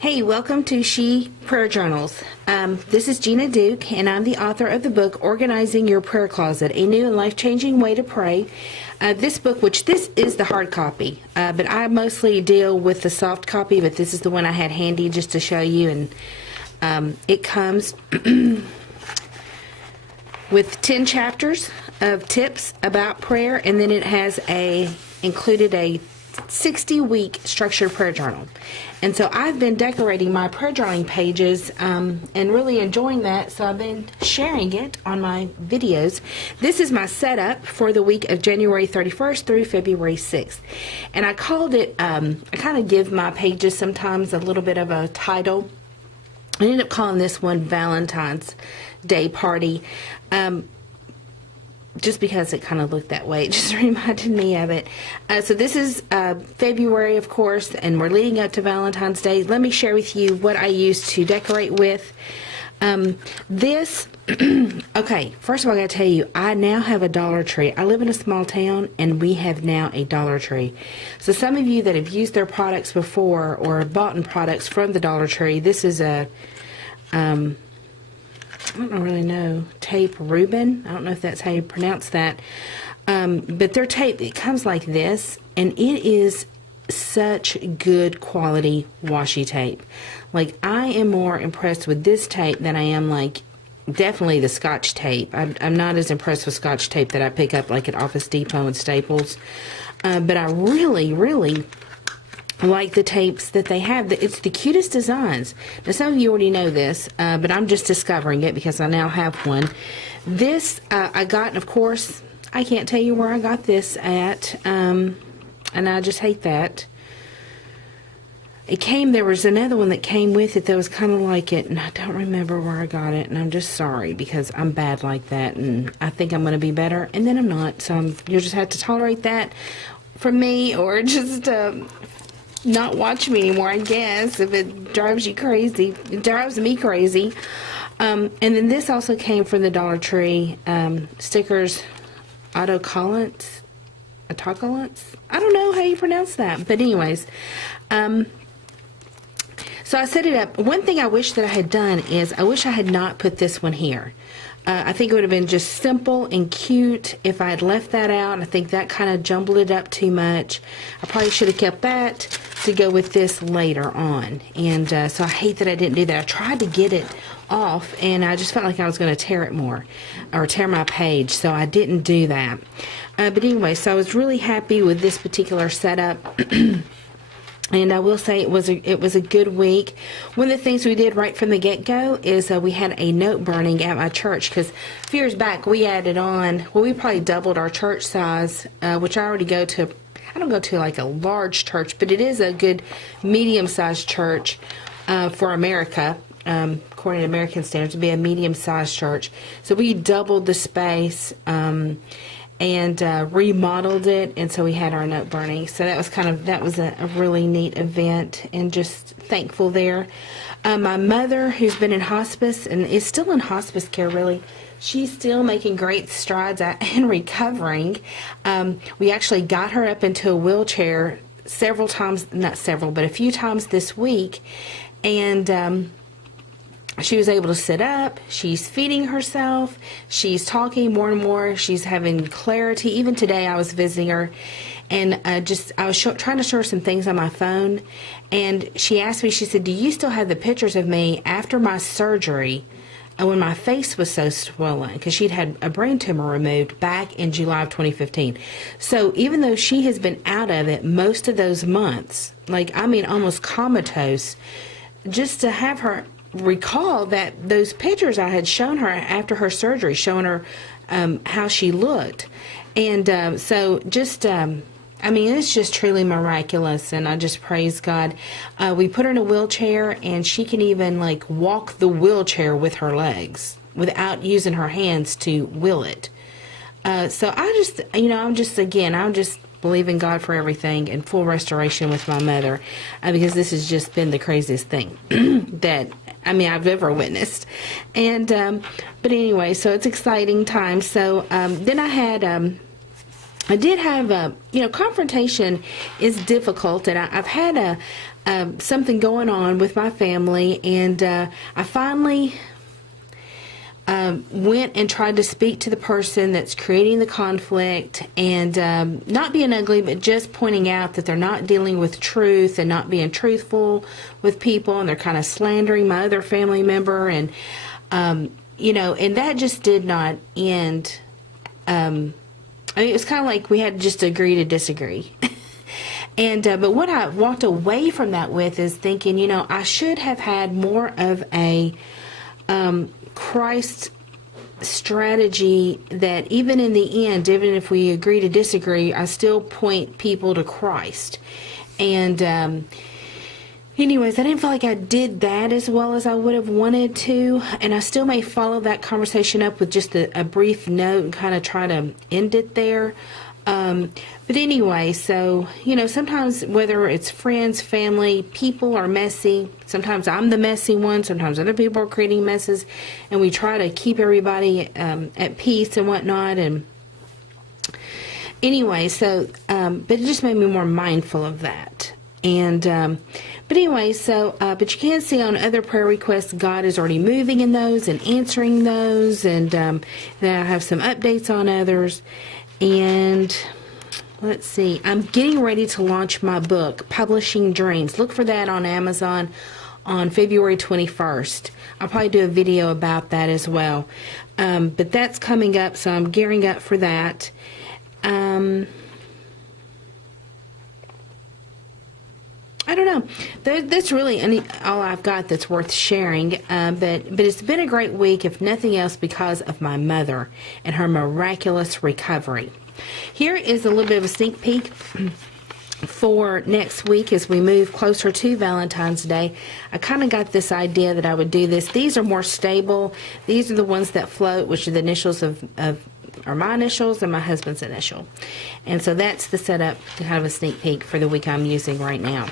Hey, welcome to She Prayer Journals. This is Gina Duke, and I'm the author of the book, Organizing Your Prayer Closet, a new and life-changing way to pray. This book, which this is the hard copy, but I mostly deal with the soft copy, but this is the one I had handy just to show you, and it comes with 10 chapters of tips about prayer, and then it has included a 60-week structured prayer journal. And so I've been decorating my prayer journaling pages and really enjoying that, so I've been sharing it on my videos. This is my setup for the week of January 31st through February 6th. And I called it, I kind of give my pages sometimes a little bit of a title. I ended up calling this one Valentine's Day Party. Just because it kind of looked that way. It just reminded me of it. So this is February, of course, and we're leading up to Valentine's Day. Let me share with you what I use to decorate with. Okay, first of all, I got to tell you, I now have a Dollar Tree. I live in a small town, and we have now a Dollar Tree. So some of you that have used their products before or bought products from the Dollar Tree, this is a... I don't really know, tape Reuben. I don't know if that's how you pronounce that. But their tape, it comes like this, and it is such good quality washi tape. Like, I am more impressed with this tape than I am, like, definitely the Scotch tape. I'm not as impressed with Scotch tape that I pick up, like, at Office Depot and Staples. But I really, really like the tapes that they have. It's the cutest designs. Now, some of you already know this, but I'm just discovering it because I now have one. This I got, and of course, I can't tell you where I got this at, and I just hate that. There was another one that came with it that was kind of like it, and I don't remember where I got it, and I'm just sorry because I'm bad like that, and I think I'm going to be better, and then I'm not, so you'll just have to tolerate that from me, or just not watch me anymore, I guess, if it drives you crazy. It drives me crazy. And then this also came from the Dollar Tree. Stickers, autocollants. I don't know how you pronounce that. But anyways, so I set it up. One thing I wish that I had done is I wish I had not put this one here. I think it would have been just simple and cute if I had left that out. I think that kind of jumbled it up too much. I probably should have kept that to go with this later on. And so I hate that I didn't do that. I tried to get it off, and I just felt like I was going to tear it more, or tear my page, so I didn't do that. But anyway, so I was really happy with this particular setup. And I will say it was a good week. One of the things we did right from the get-go is we had a note burning at my church, because a few years back we added on, well, we probably doubled our church size, which I already go to. I don't go to like a large church, but it is a good medium-sized church for America, according to American standards, to be a medium-sized church. So we doubled the space and remodeled it, and so we had our note burning. So that was a really neat event, and just thankful there. My mother, who's been in hospice and is still in hospice care, really, she's still making great strides in recovering. We actually got her up into a wheelchair several times, not several, but a few times this week, and she was able to sit up. She's feeding herself. She's talking more and more. She's having clarity. Even today I was visiting her, and I was trying to show her some things on my phone, and she asked me, she said, "Do you still have the pictures of me after my surgery when my face was so swollen?" Because she'd had a brain tumor removed back in July of 2015. So even though she has been out of it most of those months, almost comatose, just to have her recall that those pictures I had shown her after her surgery, showing her how she looked. And so just, it's just truly miraculous, and I just praise God. We put her in a wheelchair, and she can even walk the wheelchair with her legs without using her hands to wheel it. So I'm just believing God for everything and full restoration with my mother, because this has just been the craziest thing that I've ever witnessed. And but anyway, so it's exciting times. So then I did have confrontation is difficult, and I've had something going on with my family, and I finally went and tried to speak to the person that's creating the conflict, and not being ugly, but just pointing out that they're not dealing with truth and not being truthful with people, and they're kind of slandering my other family member, and and that just did not end. It was kind of like we had to just agree to disagree. And but what I walked away from that with is thinking, I should have had more of a Christ strategy, that even in the end, even if we agree to disagree, I still point people to Christ. And anyways, I didn't feel like I did that as well as I would have wanted to, and I still may follow that conversation up with just a brief note and kind of try to end it there. But anyway, so, sometimes whether it's friends, family, people are messy. Sometimes I'm the messy one. Sometimes other people are creating messes. And we try to keep everybody at peace and whatnot. And anyway, so, but it just made me more mindful of that. And, but anyway, so, but you can see on other prayer requests, God is already moving in those and answering those. And then I have some updates on others. And let's see, I'm getting ready to launch my book, Publishing Dreams. Look for that on Amazon on February 21st. I'll probably do a video about that as well. But that's coming up, so I'm gearing up for that. I don't know. That's really all I've got that's worth sharing. But it's been a great week, if nothing else, because of my mother and her miraculous recovery. Here is a little bit of a sneak peek for next week as we move closer to Valentine's Day. I kind of got this idea that I would do this. These are more stable. These are the ones that float, which are the initials are my initials and my husband's initial. And so that's the setup, kind of a sneak peek for the week I'm using right now.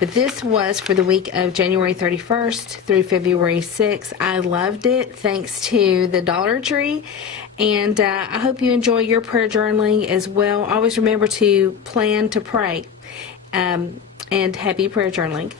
But this was for the week of January 31st through February 6th. I loved it, thanks to the Dollar Tree. And I hope you enjoy your prayer journaling as well. Always remember to plan to pray. And happy prayer journaling.